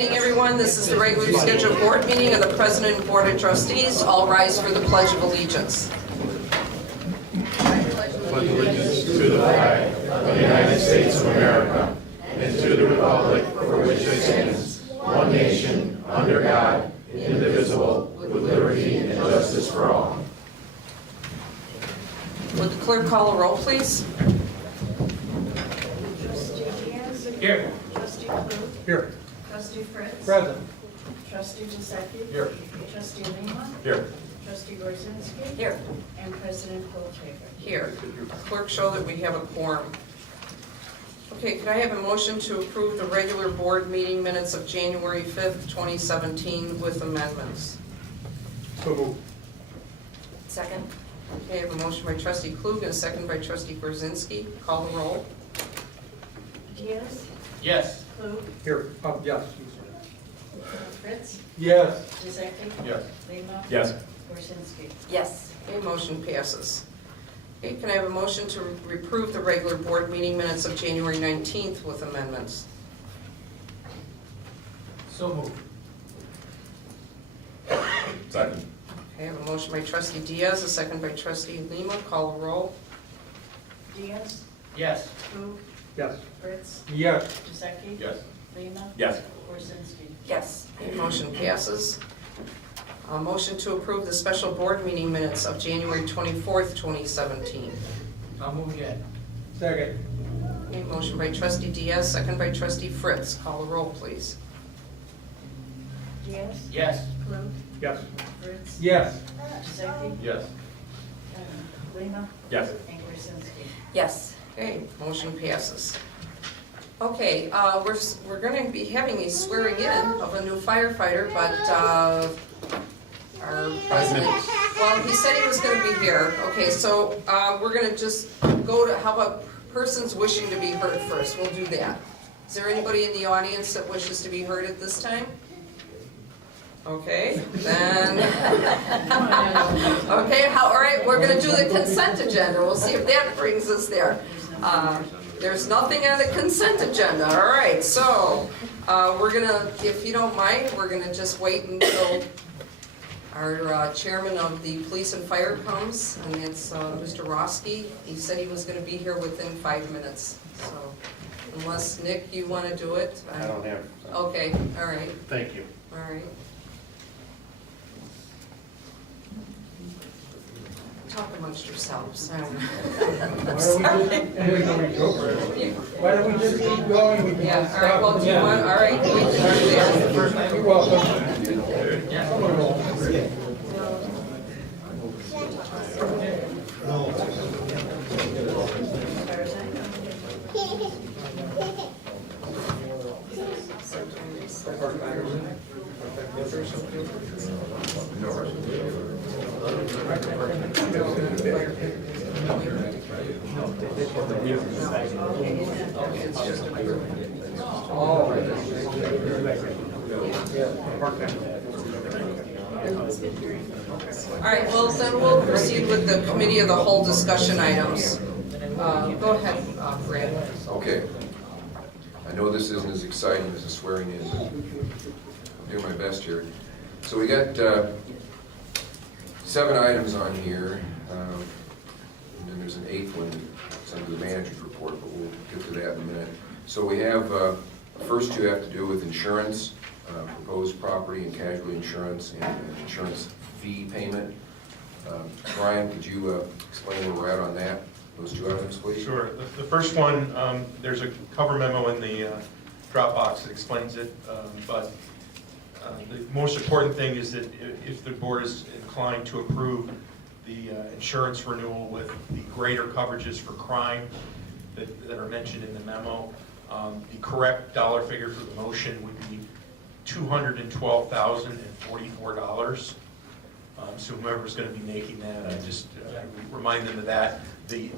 evening, everyone. This is the regularly scheduled board meeting of the President and Board of Trustees. All rise for the Pledge of Allegiance. Pledge allegiance to the flag of the United States of America and to the republic for which it stands, one nation, under God, indivisible, with liberty and justice for all. Would the clerk call a roll, please? Trustee Diaz. Here. Trustee Klug. Here. Trustee Fritz. Present. Trustee Giuseppe. Here. Trustee Lima. Here. Trustee Gorzinski. Here. And President Polchager. Here. Clerk, show that we have a quorum. Okay, could I have a motion to approve the regular board meeting minutes of January 5th, 2017 with amendments? So moved. Second. Okay, I have a motion by trustee Klug and a second by trustee Gorzinski. Call the roll. Diaz. Yes. Klug. Here. Yes. Fritz. Yes. Giuseppe. Yes. Lima. Yes. Gorzinski. Yes. Okay, motion passes. Okay, can I have a motion to reprove the regular board meeting minutes of January 19th with amendments? So moved. Second. Okay, I have a motion by trustee Diaz, a second by trustee Lima. Call the roll. Diaz. Yes. Klug. Yes. Fritz. Yes. Giuseppe. Yes. Lima. Yes. Gorzinski. Yes. Okay, motion passes. A motion to approve the special board meeting minutes of January 24th, 2017. I'll move again. Second. Okay, motion by trustee Diaz, second by trustee Fritz. Call the roll, please. Diaz. Yes. Klug. Yes. Fritz. Yes. Giuseppe. Yes. Lima. Yes. And Gorzinski. Yes. Okay, motion passes. Okay, we're going to be having a swearing in of a new firefighter, but our president, well, he said he was going to be here. Okay, so we're going to just go to, how about persons wishing to be heard first? We'll do that. Is there anybody in the audience that wishes to be heard at this time? Okay, then, okay, all right, we're going to do the consent agenda. We'll see if that brings us there. There's nothing on the consent agenda. All right, so we're going to, if you don't mind, we're going to just wait until our chairman of the police and fire comes, and it's Mr. Roski. He said he was going to be here within 5 minutes. So unless, Nick, you want to do it? I don't have. Okay, all right, Thank you. all right. Talk amongst yourselves. I don't know. Why don't we just keep going? We can Yeah, all right, well, do you want, all right, we can do that. You're welcome. Someone will. All right, well, then we'll proceed with the committee of the whole discussion items. Go ahead, Brad. Okay. I know this isn't as exciting as a swearing in, but I'll do my best here. So we got 7 items on here, and then there's an 8th one that's under the manager's report, but we'll get to that in a minute. So we have, the first 2 have to do with insurance, proposed property and casualty insurance, and insurance fee payment. Brian, could you explain where we're at on that? Those 2 items, please. Sure. The first one, there's a cover memo in the Dropbox that explains it, but the most important thing is that if the board is inclined to approve the insurance renewal with the greater coverages for crime that are mentioned in the memo, the correct dollar figure for the motion would be $212,044. So whoever's going to be making that, I just remind them of that. The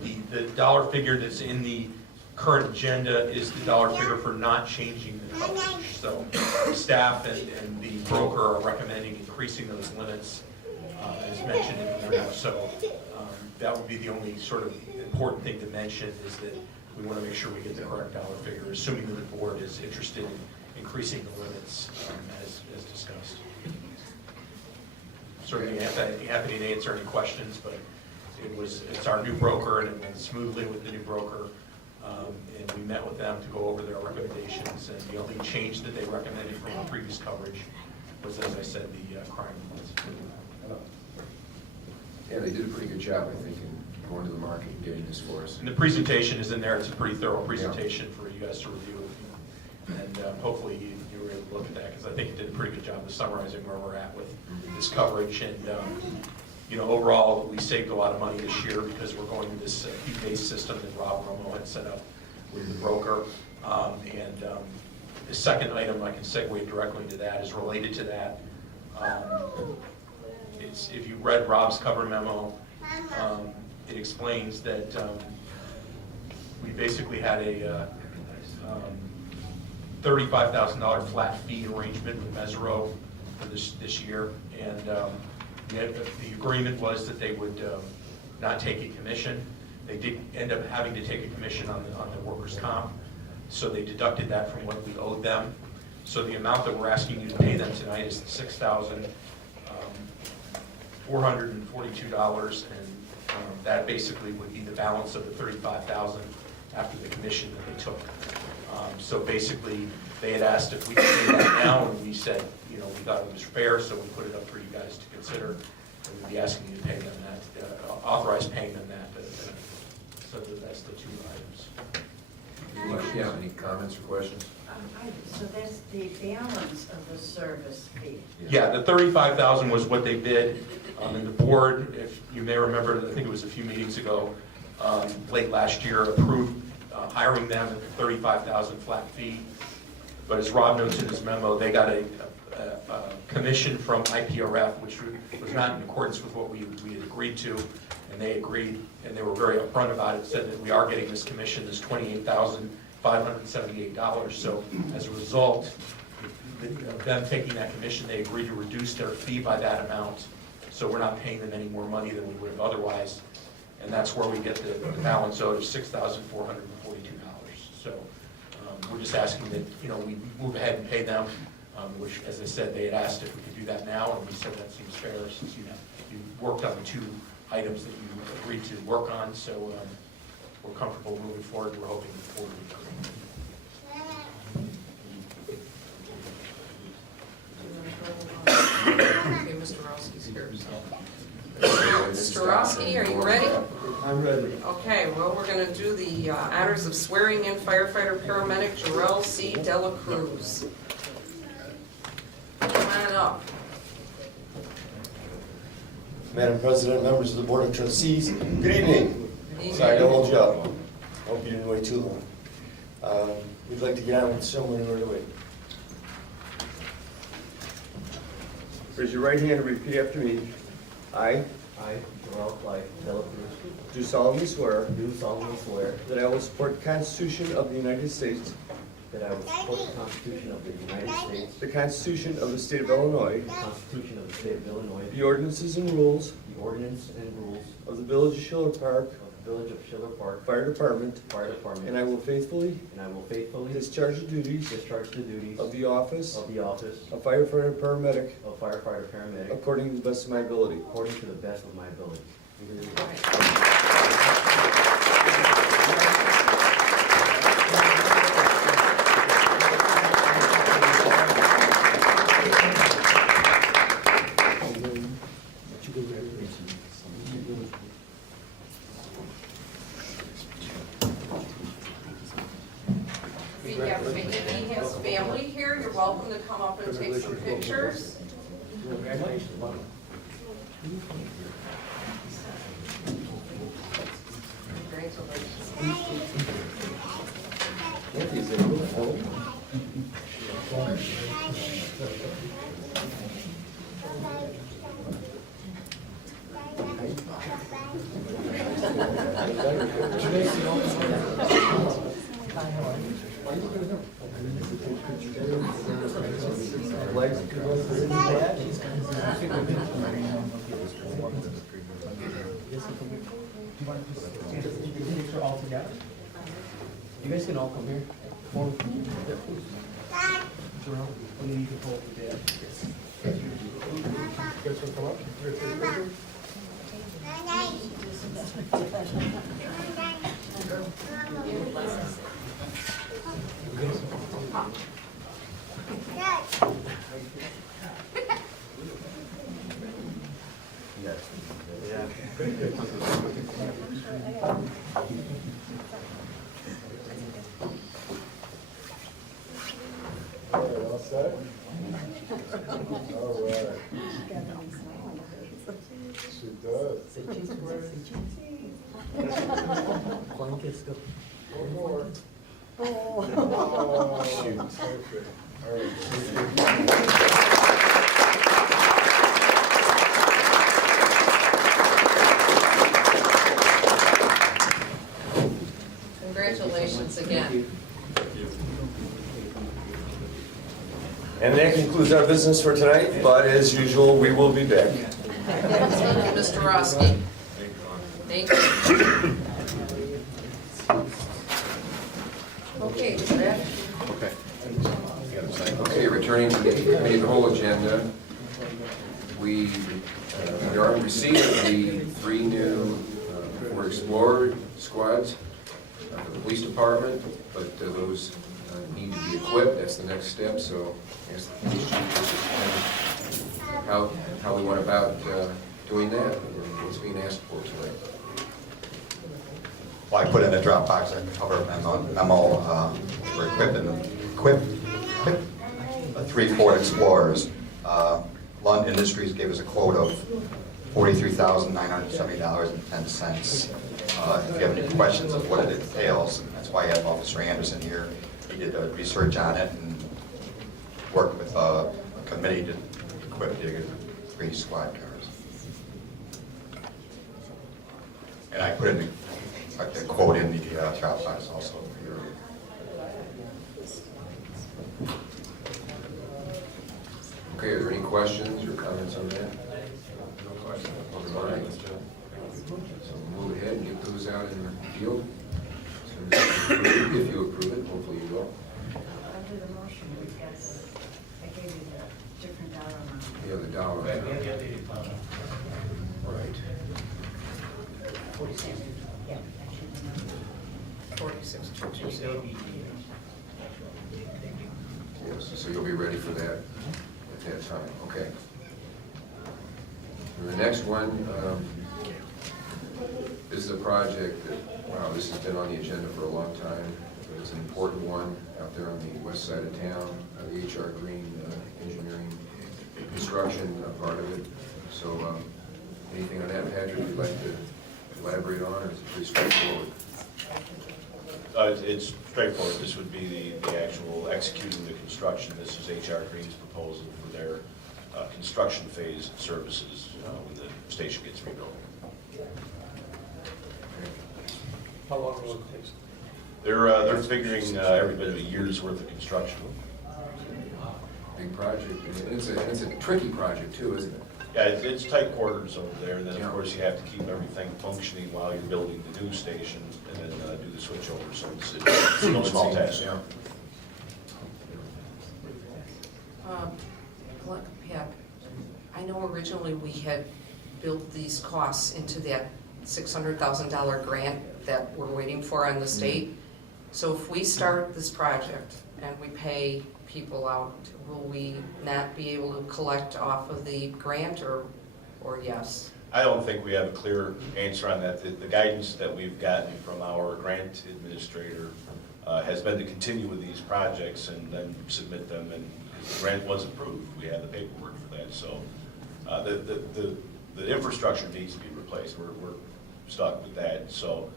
dollar figure that's in the current agenda is the dollar figure for not changing the coverage. So staff and the broker are recommending increasing those limits as mentioned in the memo. So that would be the only sort of important thing to mention, is that we want to make sure we get the correct dollar figure, assuming that the board is interested increasing the limits as discussed. Certainly happy to answer any questions, but it's our new broker, and it went smoothly with the new broker. And we met with them to go over their recommendations, and the only change that they recommended from the previous coverage was, as I said, the crime limits. Yeah, they did a pretty good job, I think, in going to the market and getting this for us. And the presentation is in there. It's a pretty thorough presentation for you guys to review. And hopefully you were able to look at that, because I think it did a pretty good job of summarizing where we're at with this coverage. And overall, we saved a lot of money this year because we're going to this fee-based system that Rob Romo had set up with the broker. The second item, I can segue directly to that, is related to that. If you read Rob's cover memo, it explains that we basically had a $35,000 flat fee arrangement with Mesro for this year, and the agreement was that they would not take a commission. They did end up having to take a commission on the workers' comp, so they deducted that from what we owed them. So the amount that we're asking you to pay them tonight is $6,442, and that basically would be the balance of the $35,000 after the commission that they took. So basically, they had asked if we could pay that now, and we said, we thought it was fair, so we put it up for you guys to consider. And we'd be asking you to pay them that, authorize paying them that. So that's the two items. Yeah, any comments or questions? So that's the balance of the service fee. Yeah, the $35,000 was what they bid, and the board, if you may remember, I think it was a few meetings ago, late last year, approved hiring them at the $35,000 flat fee. But as Rob notes in his memo, they got a commission from IPRF, which was not in accordance with what we had agreed to, and they agreed, and they were very upfront about it, said that we are getting this commission, this $28,578. So as a result of them taking that commission, they agreed to reduce their fee by that amount. So we're not paying them any more money than we would have otherwise. And that's where we get the balance owed of $6,442. So we're just asking that, we move ahead and pay them, which, as I said, they had asked if we could do that now, and we said that seems fair since you worked on the two items that you agreed to work on. So we're comfortable moving forward. We're hoping the board would agree. Okay, Mr. Roski's here. Mr. Roski, are you ready? I'm ready. Okay, well, we're going to do the honors of swearing in firefighter paramedic Jarrell C. Dela Cruz. Come on up. Madam President, members of the Board of Trustees, good evening. Sorry to hold you up. Hope you didn't wait too long. We'd like to get on with the ceremony right away. Raise your right hand and repeat after me. I Jarrell Clyde Dela Cruz, do solemnly swear do solemnly swear that I will support the Constitution of the United States, that I will support the Constitution of the United States, the Constitution of the State of Illinois, the Constitution of the State of Illinois, the ordinances and rules the ordinance and rules of the Village of Schiller Park of the Village of Schiller Park Fire Department, Fire Department, and I will faithfully faithfully discharge the duties discharge the duties of the office of the office of firefighter paramedic of firefighter paramedic according to the best of my ability. according to the best of my ability. If he has family here, you're welcome to come up and take some pictures. You guys can all come here. around. What do you need to pull for Dad? Guys want to come up? You're a third grader? All right, all set? All right. She does. One more. Oh, shoot. Okay. All right. Congratulations again. And that concludes our business for tonight, but as usual, we will be back. Thank you, Mr. Roski. Thank you. Okay, Brad. Okay, returning to the committee of the whole agenda, we are in receipt of the 3 new Ford Explorer squads for the police department, but those need to be equipped. That's the next step, so ask the police chief to explain how we went about doing that and what's being asked for tonight. Well, I put in a Dropbox, I cover memo for equipping the 3 Ford Explorers. Lund Industries gave us a quote of $43,970.10. If you have any questions of what it entails, that's why I have Officer Anderson here. He did research on it and worked with a committee to equip the 3 squad cars. And I put in the quote in the Dropbox also for your. Okay, are there any questions or comments on that? No question. All right. So move ahead and get those out in the field. As soon as you approve it, if you approve it, hopefully you will. I'll do the motion because I gave you the different dollar amount. Yeah, the dollar. Right. Yeah. 46,220. Yes, so you'll be ready for that at that time, okay. And the next one, this is a project that, wow, this has been on the agenda for a long time. It's an important one out there on the west side of town, the HR Green engineering construction part of it. So anything on that, Patrick, you'd like to elaborate on, or is it pretty straightforward? It's straightforward. This would be the actual executing the construction. This is HR Green's proposal for their construction phase services when the station gets rebuilt. How long will it take? They're figuring every bit of a year's worth of construction. Big project, and it's a tricky project too, isn't it? Yeah, it's tight quarters over there, and then Yeah. of course you have to keep everything functioning while you're building the new station, and then do the switch over, so it's no small task. Yeah. Pat, I know originally we had built these costs into that $600,000 grant that we're waiting for on the state. So if we start this project and we pay people out, will we not be able to collect off of the grant, or yes? I don't think we have a clear answer on that. The guidance that we've gotten from our grant administrator has been to continue with these projects and then submit them, and because the grant was approved, we have the paperwork for that. So the infrastructure needs to be replaced. We're stuck with that. So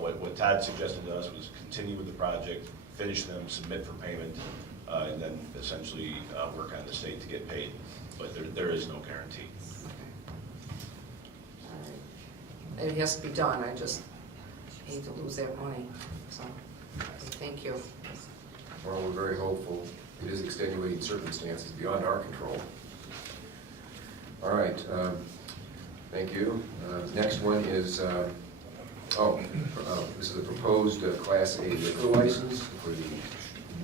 what Todd suggested to us was continue with the project, finish them, submit for payment, and then essentially work on the state to get paid. But there is no guarantee. It has to be done, I just hate to lose that money, so, thank you. Well, we're very hopeful. It is extenuating circumstances beyond our control. All right, thank you. Next one is, this is a proposed Class A liquor license for the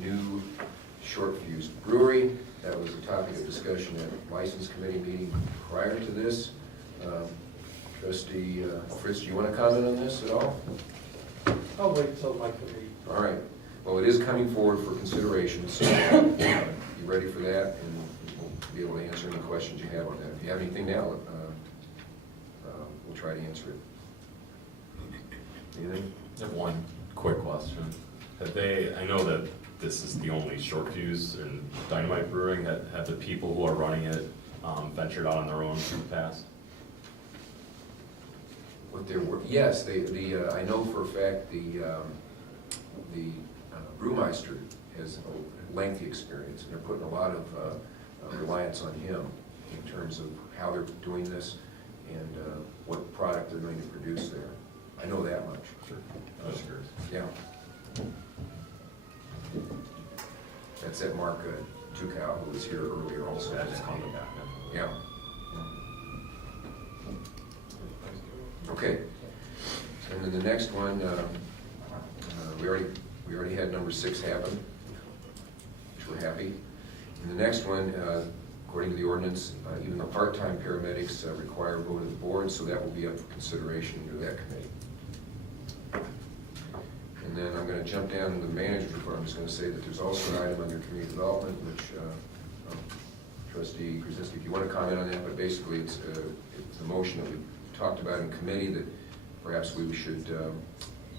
new Short Fuse Brewery. That was a topic of discussion at License Committee meeting prior to this. Trustee Fritz, do you want to comment on this at all? I'll wait till my committee. All right. Well, it is coming forward for consideration, so you ready for that? And we'll be able to answer any questions you have on that. If you have anything now, we'll try to answer it. Anything? I have one quick question. I know that this is the only Short Fuse and Dynamite Brewing, have the people who are running it ventured out on their own in the past? What they're, yes, I know for a fact the brewmeister has a lengthy experience, and they're putting a lot of reliance on him in terms of how they're doing this and what product they're going to produce there. I know that much. Sure. I was curious. Yeah. That's that Mark Dukow, who was here earlier also. I just called them back. Yeah. Okay. And then the next one, we already had number 6 happen, which we're happy. And the next one, according to the ordinance, even the part-time paramedics require a vote of the board, so that will be up for consideration under that committee. And then I'm going to jump down to the manager's report. I'm just going to say that there's also an item under community development, which Trustee Krasinski, if you want to comment on that, but basically it's the motion that we talked about in committee that perhaps we should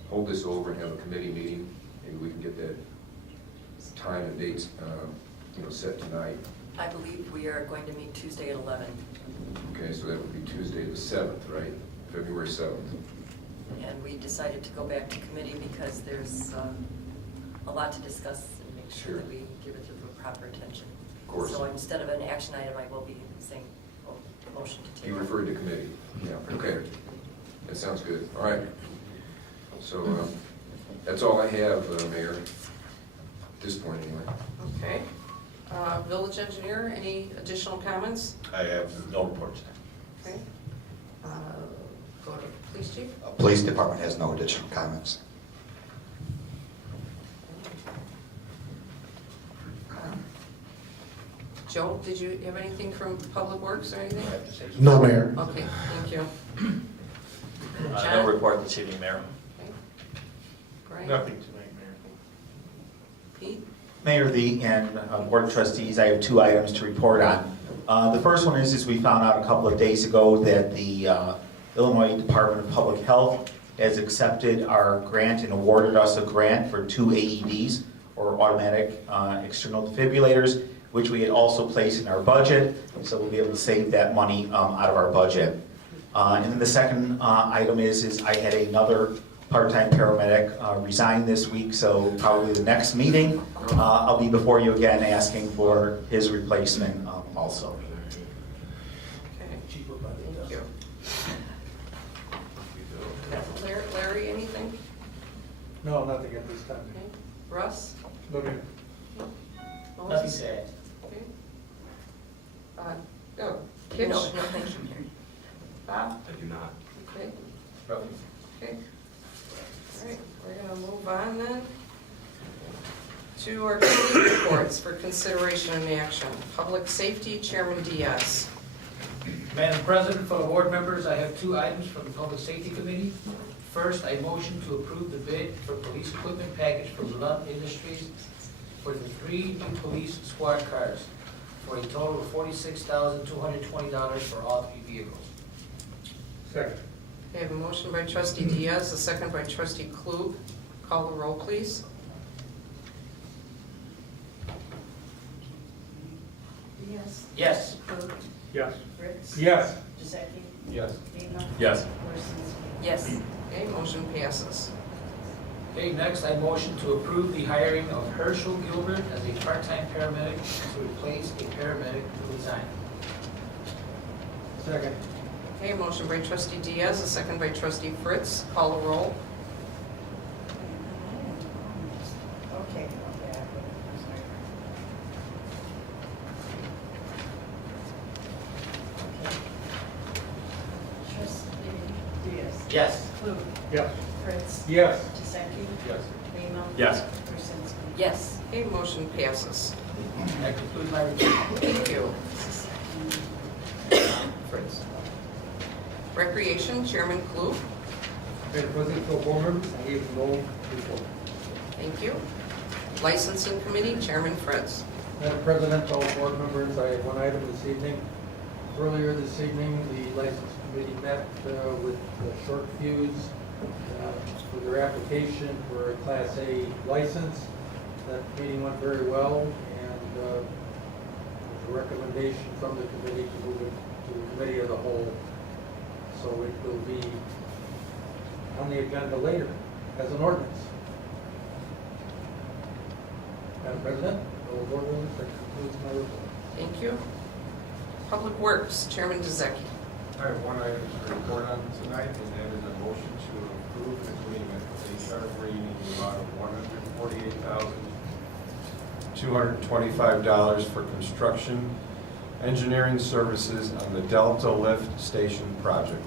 hold this over and have a committee meeting. Maybe we can get that time and dates set tonight. I believe we are going to meet Tuesday at 11. Okay, so that would be Tuesday the 7th, right? February 7th. And we decided to go back to committee because there's a lot to discuss and make sure that we give it the proper attention. Of course. So instead of an action item, I will be saying, motion to You table. referred to committee. Yeah, okay. That sounds good. All right. So that's all I have, Mayor, at this point anyway. Okay. Village engineer, any additional comments? I have no reports. Okay. Go to police chief. Police department has no additional comments. Joe, did you have anything from Public Works or anything? No, Mayor. Okay, thank you. No John? report this evening, Mayor. Okay. Brian? Nothing tonight, Mayor. Pete? Mayor, and Board of Trustees, I have 2 items to report on. The first one is we found out a couple of days ago that the Illinois Department of Public Health has accepted our grant and awarded us a grant for 2 AEDs, or automatic external defibrillators, which we had also placed in our budget, so we'll be able to save that money out of our budget. And then the second item is I had another part-time paramedic resign this week, so probably the next meeting, I'll be before you again asking for his replacement also. Okay. Thank you. Larry, anything? No, nothing at this time. Okay. Russ? No, Mayor. Moses? said. Okay. Oh, Kitch? No, thank you, Mary. Bob? I do not. Okay. Okay. All right, we're gonna move on then to our committee reports for consideration and action. Public Safety, Chairman Diaz. Madam President, fellow board members, I have 2 items from the Public Safety Committee. First, I motion to approve the bid for police equipment package from Lund Industries for the 3 new police squad cars for a total of $46,220 for all 3 vehicles. Second. I have a motion by Trustee Diaz, a second by Trustee Klug. Call the roll, please. Yes. Yes. Klug, Yes. Fritz. Yes. Giuseppe. Yes. Lehman. Yes. Worsnski. Yes. Okay, motion passes. Okay, next, I motion to approve the hiring of Herschel Gilbert as a part-time paramedic to replace a paramedic who resigned. Second. Okay, motion by Trustee Diaz, a second by Trustee Fritz. Call the roll. Okay, okay, I'm sorry. Okay. Trustee Diaz. Yes. Klug. Yes. Fritz. Yes. Giuseppe. Yes. Lehman. Yes. Worsnski. Yes. Okay, motion passes. That concludes my report. Thank you. Fritz. Recreation, Chairman Klug. Madam President, fellow board members, I have no report. Thank you. Licensing Committee, Chairman Fritz. Madam President, fellow board members, I have one item this evening. Earlier this evening, the license committee met with Short Fuse for their application for a Class A license. That meeting went very well, and there's a recommendation from the committee to move it to the committee as a whole. So it will be on the agenda later as an ordinance. Madam President, fellow board members, that concludes my report. Thank you. Public Works, Chairman Dezeki. I have one item to report on tonight, and that is a motion to approve an agreement with A. Green in the amount of $148,225 for construction engineering services on the Delta Lift Station project.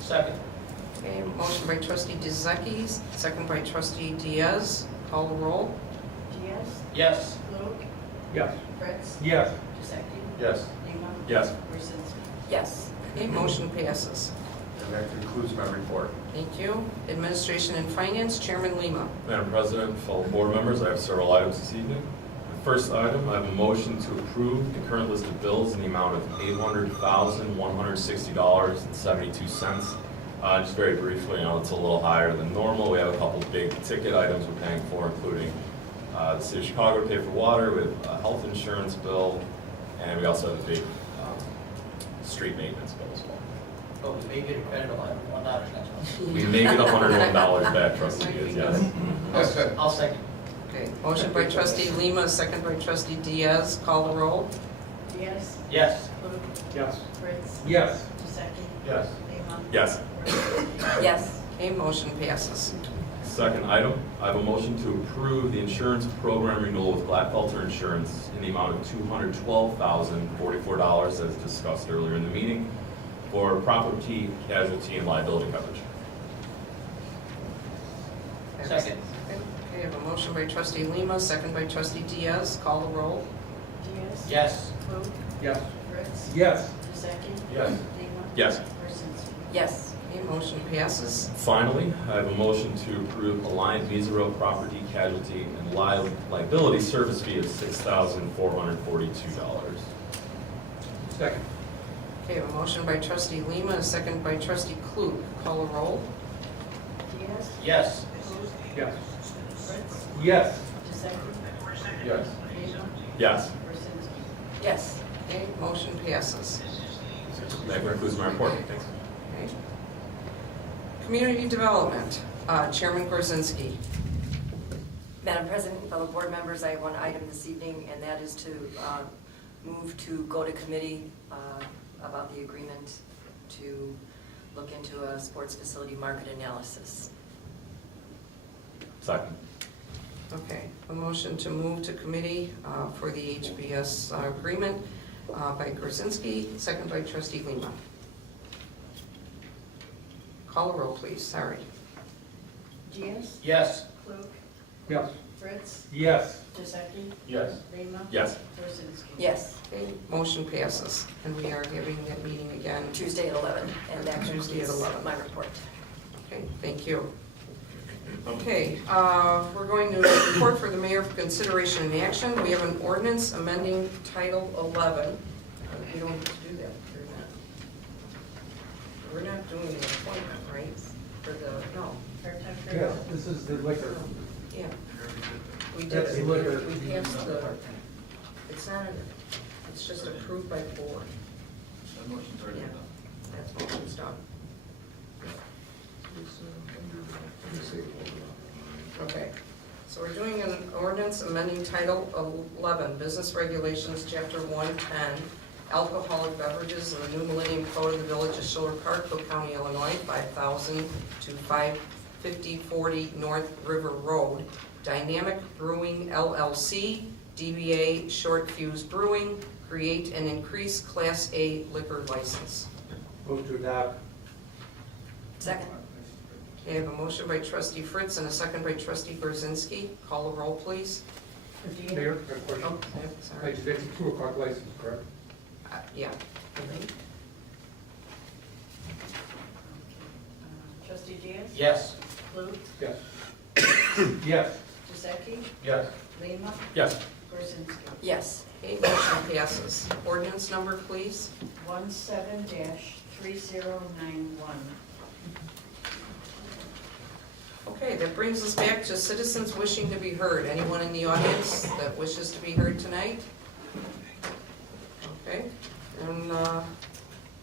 Second. Okay, motion by trustee Dezeki, second by trustee Diaz. Call the roll. Diaz, Yes. Klug, Yes. Fritz, Yes. Giuseppe, Yes. Lima, Yes. Kuzinski. Yes. Okay, motion passes. And that concludes my report. Thank you. Administration and Finance, Chairman Lima. Madam President, fellow board members, I have several items this evening. The first item, I have a motion to approve the current list of bills in the amount of $800,160.72. Just very briefly, I know it's a little higher than normal. We have a couple of big ticket items we're paying for, including the City of Chicago to pay for water, we have a health insurance bill, and we also have a big street maintenance bill as well. Oh, we may get a credit of $1 next month. We may get $101 back, trustee, yes. I'll second. Okay, motion by trustee Lima, second by trustee Diaz. Call the roll. Diaz, Yes. Klug, Yes. Fritz, Yes. Giuseppe, Yes. Lima. Yes. Kuzinski. Yes. Okay, motion passes. Second item, I have a motion to approve the insurance program renewal with Glatfelter Insurance in the amount of $212,044 as discussed earlier in the meeting for property, casualty, and liability coverage. Second. Okay, I have a motion by trustee Lima, second by trustee Diaz. Call the roll. Diaz, Yes. Klug, Yes. Fritz, Yes. Giuseppe, Yes. Lima. Yes. Kuzinski. Yes. Okay, motion passes. Finally, I have a motion to approve Alliant Misero property, casualty, and liability service fee of $6,442. Second. Okay, a motion by trustee Lima, a second by trustee Klug. Call the roll. Diaz, Yes. Klug, Yes. Fritz, Yes. Giuseppe, Yes. Lima. Yes. Kuzinski. Yes. Okay, motion passes. That concludes my report. Thanks. Okay. Community Development, Chairman Gorzinski. Madam President, fellow board members, I have one item this evening, and that is to move to go to committee about the agreement to look into a sports facility market analysis. Second. Okay, a motion to move to committee for the HBS agreement by Gorzinski, second by trustee Lima. Call the roll, please, sorry. Diaz, Yes. Klug, Yes. Fritz, Yes. Giuseppe, Yes. Lima. Yes. Kuzinski. Yes. Okay, motion passes, and we are having that meeting again. Tuesday at 11, and that Tuesday at concludes 11. my report. Okay, thank you. Okay, we're going to report for the mayor for consideration and action. We have an ordinance amending Title 11. We don't have to do that. We're not doing the appointment, right? For the, no. Part-time Yes, clerk. this is the liquor. Yeah. We did, That's the liquor. we passed the, it's not, it's just approved by the board. Yeah, that's motion's done. Okay, so we're doing an ordinance amending Title 11, Business Regulations, Chapter 110, Alcoholic Beverages in the New Millennium Code of the Village of Schiller Park, Cook County, Illinois, 5,000 to 55040 North River Road. Dynamic Brewing LLC, DBA Short Fuse Brewing, create and increase Class A liquor license. Move to adopt. Second. I have a motion by trustee Fritz and a second by trustee Brzezinski. Call the roll, please. Mayor, I have a question. Oh, sorry. That's a 2 o'clock license, correct? Yeah. Trustee Diaz? Yes. Klug? Yes. Yes. Giuseppe? Yes. Lima? Yes. Gorzinski? Yes. Okay, motion passes. Ordinance number, please. 17-3091. Okay, that brings us back to citizens wishing to be heard. Anyone in the audience that wishes to be heard tonight? Okay, and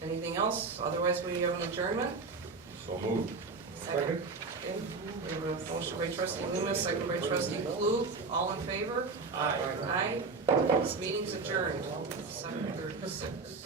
anything else? Otherwise, we have an adjournment? So moved. Second. Okay, we have a motion by trustee Loomis, second by trustee Klug. All in favor? Aye. Aye. This meeting's adjourned, 7:36.